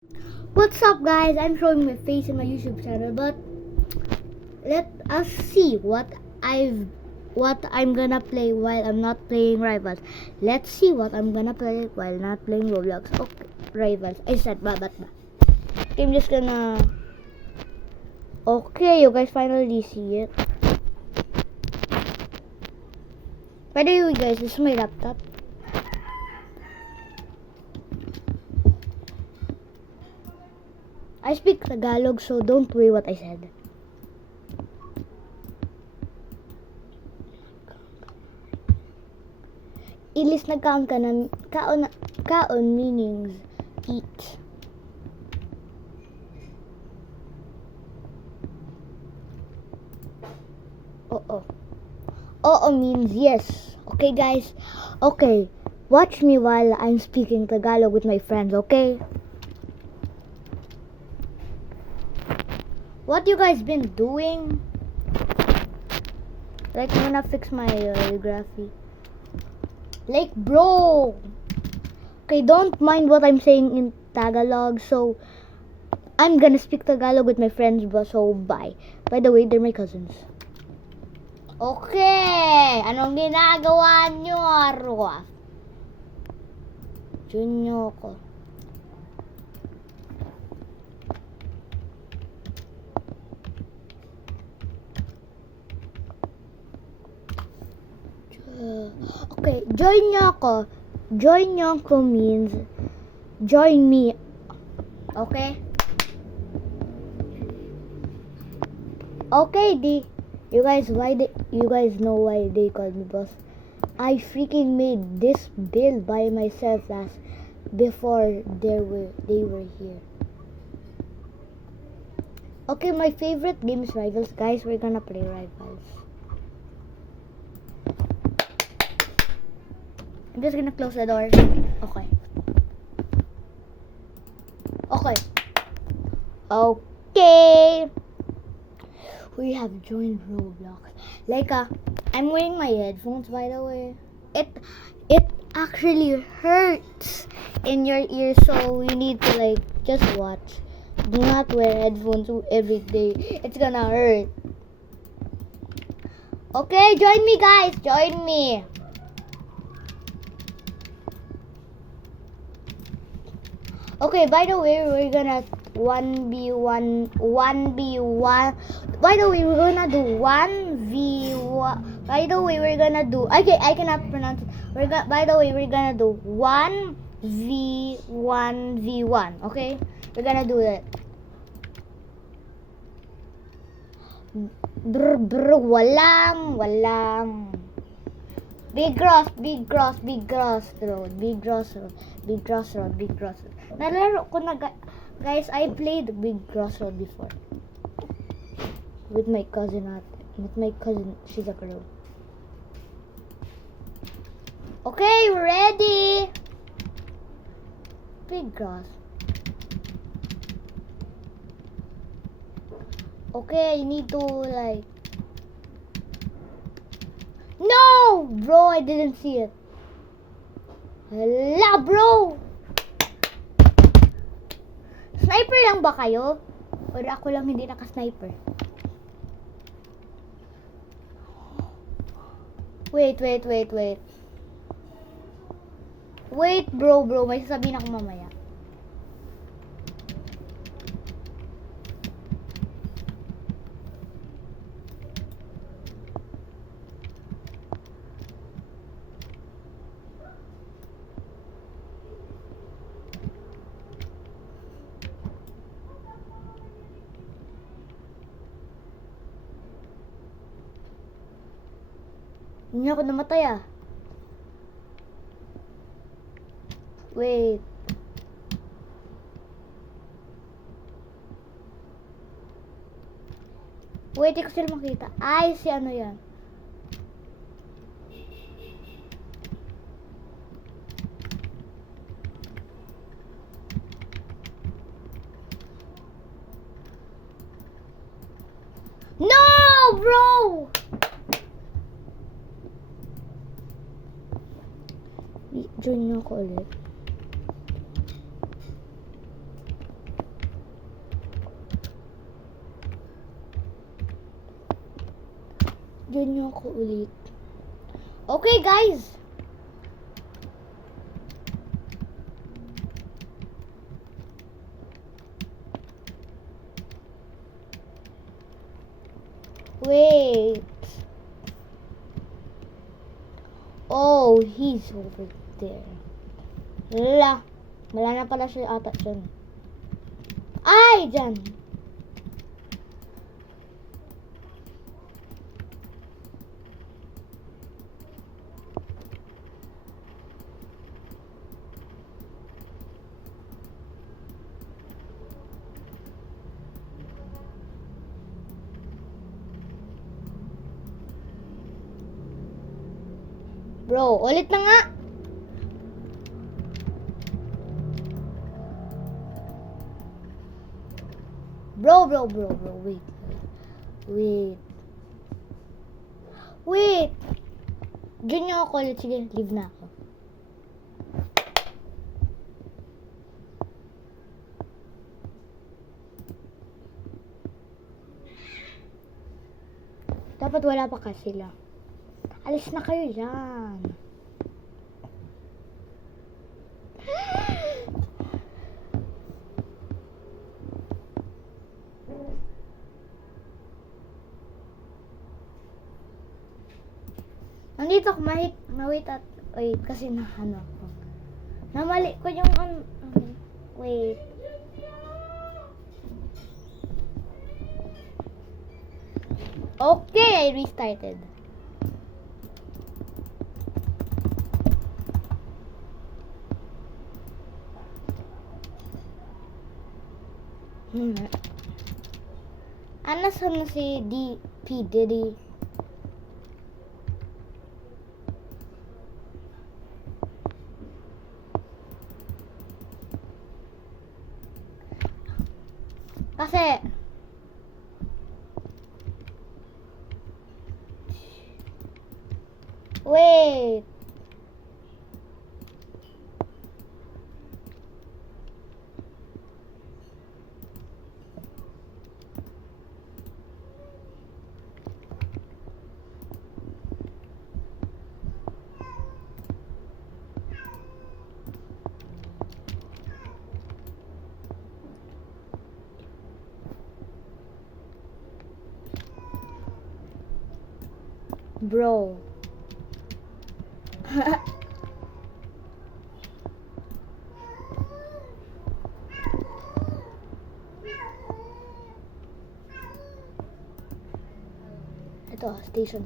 What's up, guys? I'm showing my face in my YouTube channel, but let us see what I'm gonna play while I'm not playing Rivals. Let's see what I'm gonna play while not playing Roblox. Okay, Rivals. I said ba. Okay, I'm just gonna. Okay, you guys finally see it. By the way, guys, this is my laptop. I speak Tagalog, so don't worry what I said. Ilis nagkaon ka na kaon meanings eat. Oo means yes. Okay, guys. Okay. Watch me while I'm speaking Tagalog with my friends, okay? What you guys been doing? Like, I'm gonna fix my graphic. Like, bro. Okay, don't mind what I'm saying in Tagalog. So, I'm gonna speak Tagalog with my friends, so bye. By the way, they're my cousins. Okay, anong ginagawa nyo, Arwa? Diyan nyo ako. Okay, join nyo ako. Join nyo ako means join me. Okay? Okay, you guys know why they called me boss? I freaking made this build by myself before they were here. Okay, my favorite game is Rivals, guys. We're gonna play Rivals. I'm just gonna close the door. Okay. Okay. We have joined Roblox. Like, I'm wearing my headphones, by the way. It actually hurts in your ear, so you need to just watch. Do not wear headphones every day. It's gonna hurt. Okay, join me, guys. Join me. Okay, by the way, we're gonna 1v1. By the way, we're gonna do 1v1. By the way, we're gonna do. Okay, I cannot pronounce it. By the way, we're gonna do 1v1v1. Okay, we're gonna do that. Walang. Big cross road. Nalaro ko na, guys. I played Big Cross Road before with my cousin. She's a girl. Okay, we're ready. Big Cross. Okay, you need to No, bro, I didn't see it. Hala, bro. Sniper lang ba kayo? Or ako lang hindi naka-sniper? Wait. Wait, bro, may sasabihin ako mamaya. Hindi ako namatay Wait. Wait, di ko sila makita. Ay, si ano yan? No, bro! Join nyo ako ulit. Diyan niyo ako ulit. Okay, guys. Wait. Oh, he's over there. Wala na pala siya ata dyan. Ay, dyan. Bro, ulit na nga. Bro, wait. Wait. Diyan niyo ako ulit. Sige, leave na ako. Dapat wala pa kasi sila. Alis na kayo dyan. Nandito ako, wait, kasi nahano ako. Namali ko yung, wait. Okay, I restarted. Nasaan na si P. Diddy? Kasi wait. Bro. Ito, station.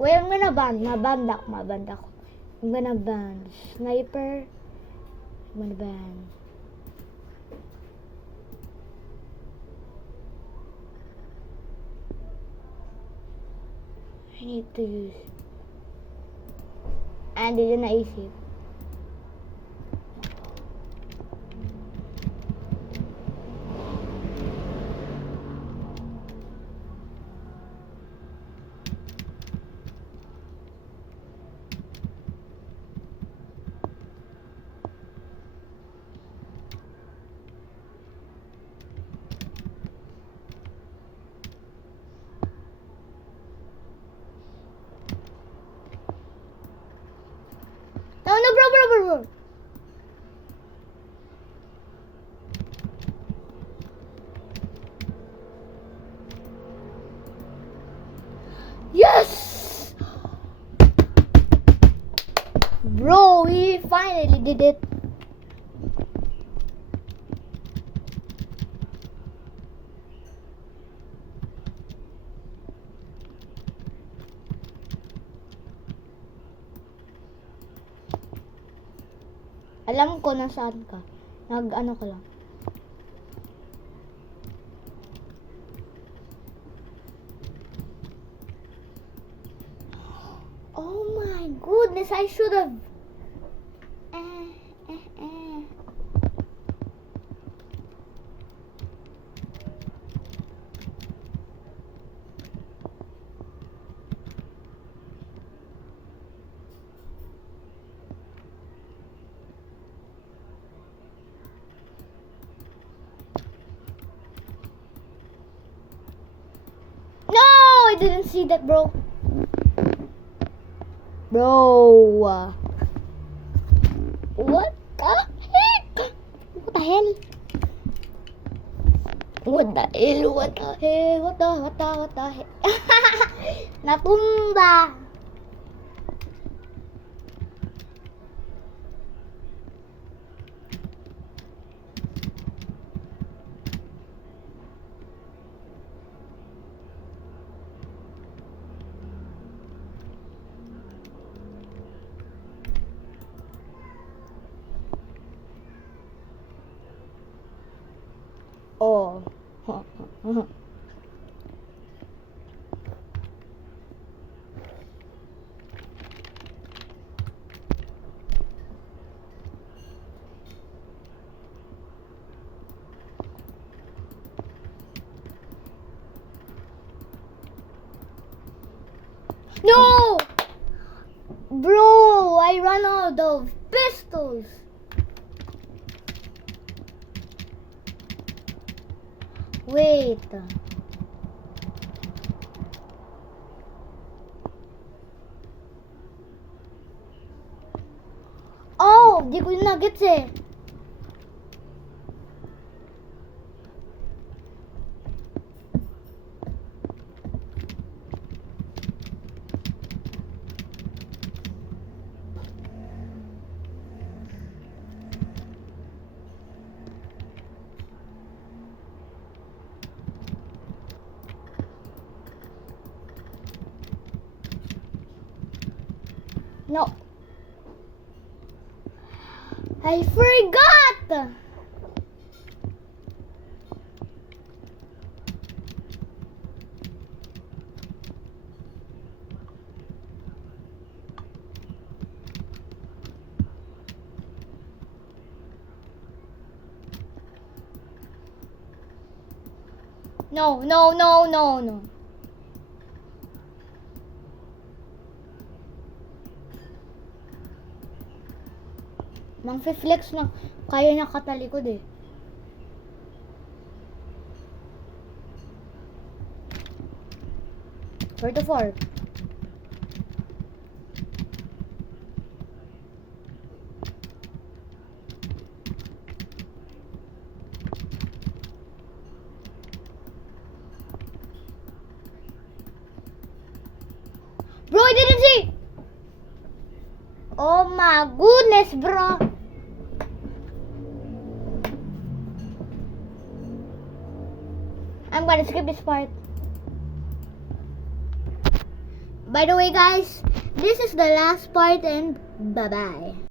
Wait, I'm gonna ban. Maband ako. I'm gonna ban Sniper. I'm gonna ban. I need to use. Hindi dyan naisip. No, bro. Yes! Bro, we finally did it. Alam ko nasaan ka. Nag-ano ko lang. Oh my goodness, I should have. didn't see that, bro. Bro. What the heck? What the hell? What the hell? What the hell? What the hell? Natumba. Oh. No! Bro, I ran out of pistols. Wait. Oh, di ko yung nuggets eh. No. I forgot! No. Mang flex na kaya niya katalikod eh. Where to for? Bro, I didn't see! Oh my goodness, bro! I'm gonna skip this part. By the way, guys, this is the last part and bye-bye.